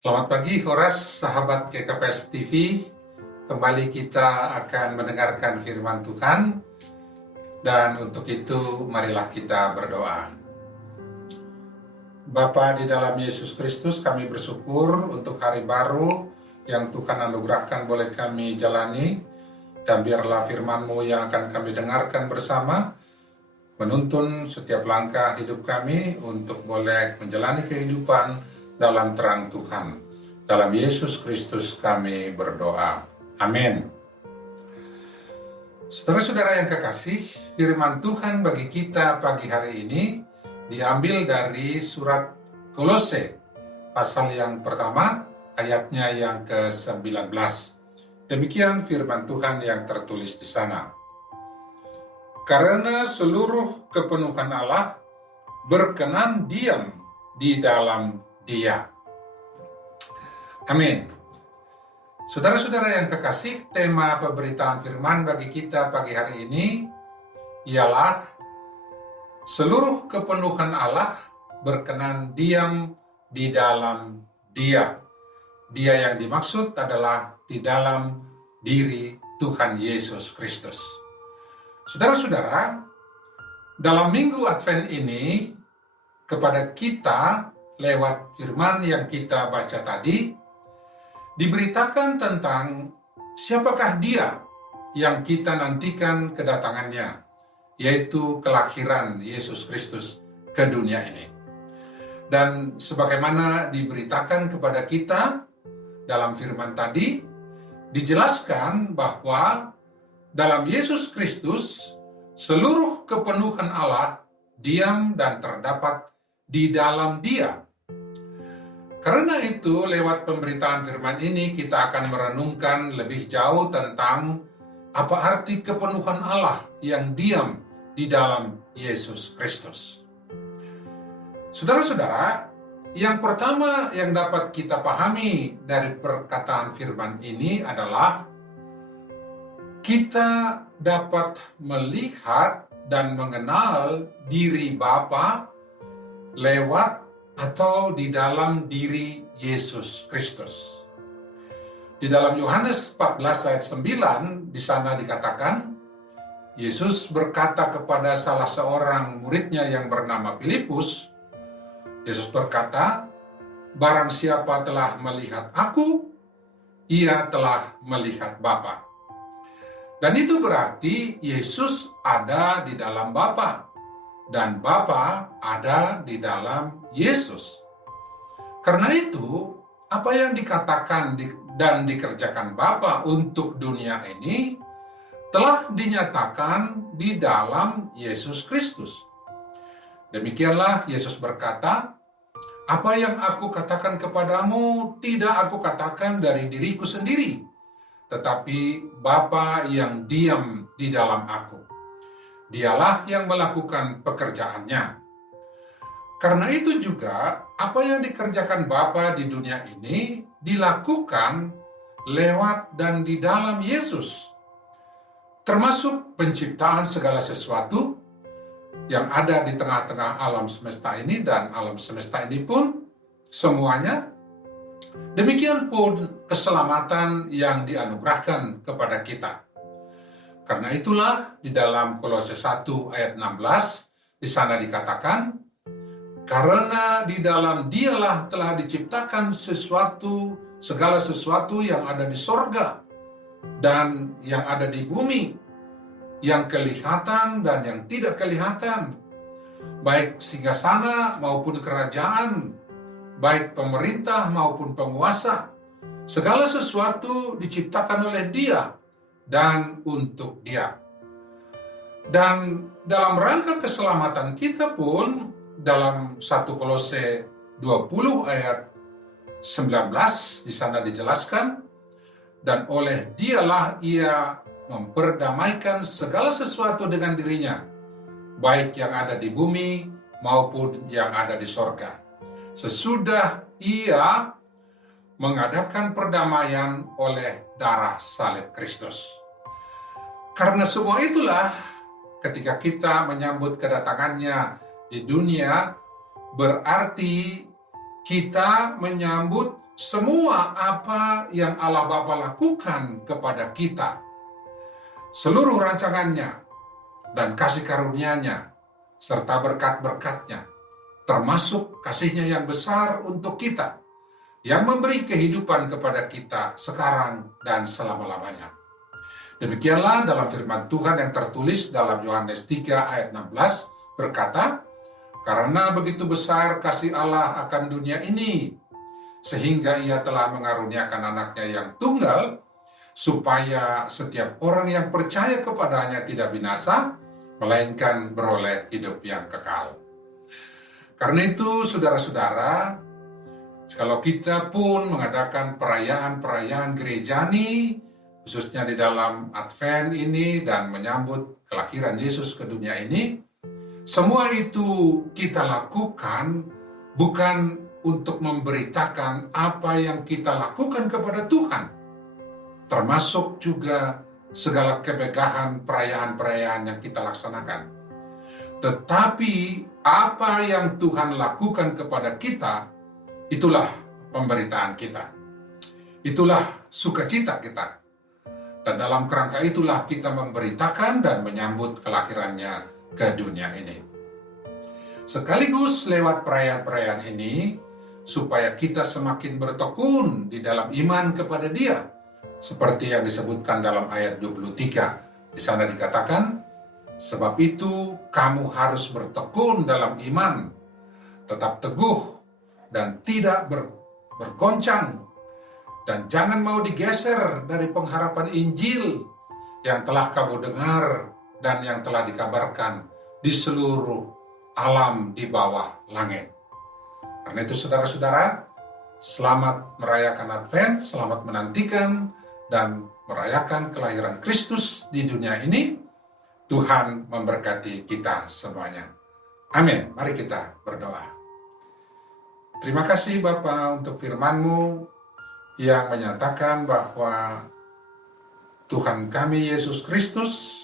Selamat pagi, Horas, sahabat GKPS TV. Kembali kita akan mendengarkan firman Tuhan. Dan untuk itu, marilah kita berdoa. Bapa di dalam Yesus Kristus, kami bersyukur untuk hari baru yang Tuhan anugerahkan boleh kami jalani. Dan biarlah firman-Mu yang akan kami dengarkan bersama, menuntun setiap langkah hidup kami untuk boleh menjalani kehidupan dalam terang Tuhan. Dalam Yesus Kristus kami berdoa. Amin. Saudara-saudara yang kekasih, firman Tuhan bagi kita pagi hari ini diambil dari surat Kolose, pasal yang pertama, ayatnya yang ke-19. Demikian firman Tuhan yang tertulis di sana. Karena seluruh kepenuhan Allah berkenan diam di dalam Dia. Amin. Saudara-saudara yang kekasih, tema pemberitaan firman bagi kita pagi hari ini ialah seluruh kepenuhan Allah berkenan diam di dalam Dia. Dia yang dimaksud adalah di dalam diri Tuhan Yesus Kristus. Saudara-saudara, dalam minggu Advent ini kepada kita lewat firman yang kita baca tadi, diberitakan tentang siapakah Dia yang kita nantikan kedatangannya, yaitu kelahiran Yesus Kristus ke dunia ini. Dan sebagaimana diberitakan kepada kita dalam firman tadi, dijelaskan bahwa dalam Yesus Kristus seluruh kepenuhan Allah diam dan terdapat di dalam Dia. Karena itu, lewat pemberitaan firman ini, kita akan merenungkan lebih jauh tentang apa arti kepenuhan Allah yang diam di dalam Yesus Kristus. Saudara-saudara, yang pertama yang dapat kita pahami dari perkataan firman ini adalah kita dapat melihat dan mengenal diri Bapa lewat atau di dalam diri Yesus Kristus. Di dalam Yohanes 14 ayat 9, di sana dikatakan, Yesus berkata kepada salah seorang muridnya yang bernama Filipus, Yesus berkata, barang siapa telah melihat aku, ia telah melihat Bapa. Dan itu berarti Yesus ada di dalam Bapa. Dan Bapa ada di dalam Yesus. Karena itu, apa yang dikatakan dan dikerjakan Bapa untuk dunia ini telah dinyatakan di dalam Yesus Kristus. Demikianlah Yesus berkata, apa yang aku katakan kepadamu tidak aku katakan dari diriku sendiri, tetapi Bapa yang diam di dalam aku. Dialah yang melakukan pekerjaannya. Karena itu juga, apa yang dikerjakan Bapa di dunia ini dilakukan lewat dan di dalam Yesus. Termasuk penciptaan segala sesuatu yang ada di tengah-tengah alam semesta ini, dan alam semesta ini pun semuanya. Demikian pun keselamatan yang dianugerahkan kepada kita. Karena itulah di dalam Kolose 1 ayat 16 di sana dikatakan, karena di dalam Dialah telah diciptakan segala sesuatu yang ada di sorga dan yang ada di bumi, yang kelihatan dan yang tidak kelihatan, baik singgasana maupun kerajaan, baik pemerintah maupun penguasa. Segala sesuatu diciptakan oleh Dia dan untuk Dia. Dan dalam rangka keselamatan kita pun, dalam 1 Kolose 20 ayat 19 di sana dijelaskan, dan oleh Dialah Ia memperdamaikan segala sesuatu dengan dirinya, baik yang ada di bumi maupun yang ada di sorga, sesudah Ia mengadakan perdamaian oleh darah salib Kristus. Karena semua itulah, ketika kita menyambut kedatangannya di dunia, berarti kita menyambut semua apa yang Allah Bapa lakukan kepada kita, seluruh rancangannya dan kasih karunia-Nya, serta berkat-berkat-Nya, termasuk kasih-Nya yang besar untuk kita, yang memberi kehidupan kepada kita sekarang dan selama-lamanya. Demikianlah dalam firman Tuhan yang tertulis dalam Yohanes 3 ayat 16 berkata, "Karena begitu besar kasih Allah akan dunia ini, sehingga Ia telah mengaruniakan anaknya yang tunggal, supaya setiap orang yang percaya kepadanya tidak binasa, melainkan beroleh hidup yang kekal." Karena itu, saudara-saudara, kalau kita pun mengadakan perayaan-perayaan gerejani, khususnya di dalam Advent ini dan menyambut kelahiran Yesus ke dunia ini, semua itu kita lakukan bukan untuk memberitakan apa yang kita lakukan kepada Tuhan, termasuk juga segala kemegahan perayaan-perayaan yang kita laksanakan. Tetapi apa yang Tuhan lakukan kepada kita, itulah pemberitaan kita. Itulah sukacita kita. Dan dalam kerangka itulah kita memberitakan dan menyambut kelahirannya ke dunia ini. Sekaligus lewat perayaan-perayaan ini, supaya kita semakin bertekun di dalam iman kepada Dia. Seperti yang disebutkan dalam ayat 23. Di sana dikatakan, "Sebab itu kamu harus bertekun dalam iman, tetap teguh dan tidak bergoncang, dan jangan mau digeser dari pengharapan Injil yang telah kamu dengar dan yang telah dikabarkan di seluruh alam di bawah langit." Karena itu saudara-saudara, selamat merayakan Advent, selamat menantikan dan merayakan kelahiran Kristus di dunia ini. Tuhan memberkati kita semuanya. Amin. Mari kita berdoa. Terima kasih Bapa untuk firman-Mu yang menyatakan bahwa Tuhan kami Yesus Kristus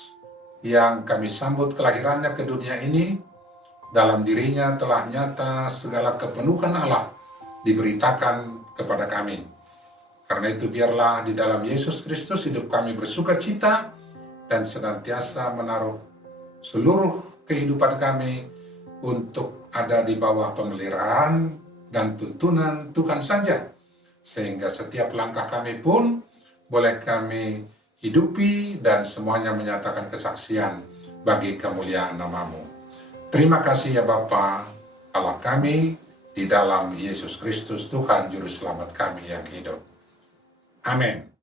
yang kami sambut kelahirannya ke dunia ini, dalam dirinya telah nyata segala kepenuhan Allah diberitakan kepada kami. Karena itu biarlah di dalam Yesus Kristus hidup kami bersuka cita dan senantiasa menaruh seluruh kehidupan kami untuk ada di bawah pemeliharaan dan tuntunan Tuhan saja. Sehingga setiap langkah kami pun boleh kami hidupi dan semuanya menyatakan kesaksian bagi kemuliaan nama-Mu. Terima kasih ya Bapa, Allah kami, di dalam Yesus Kristus Tuhan Juru Selamat kami yang hidup. Amin.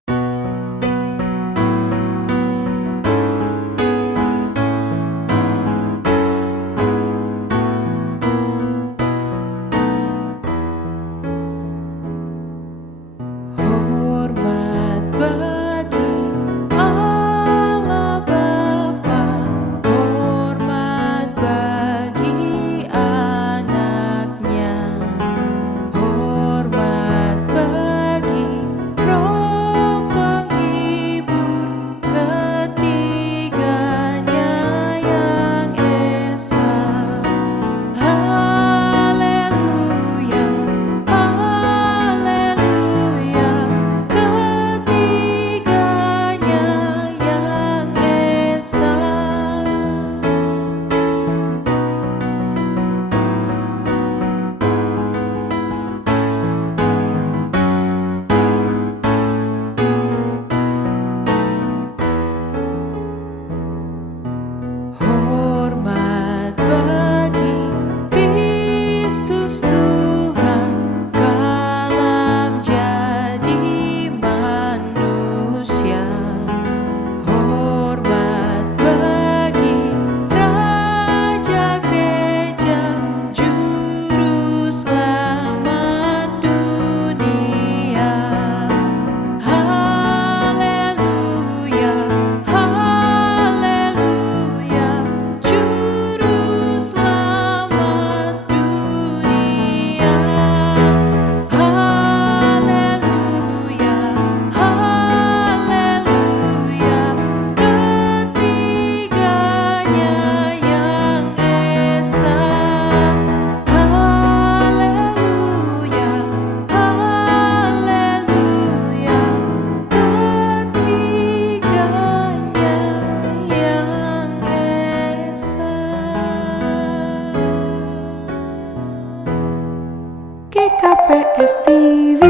Hormat bagi Roh STV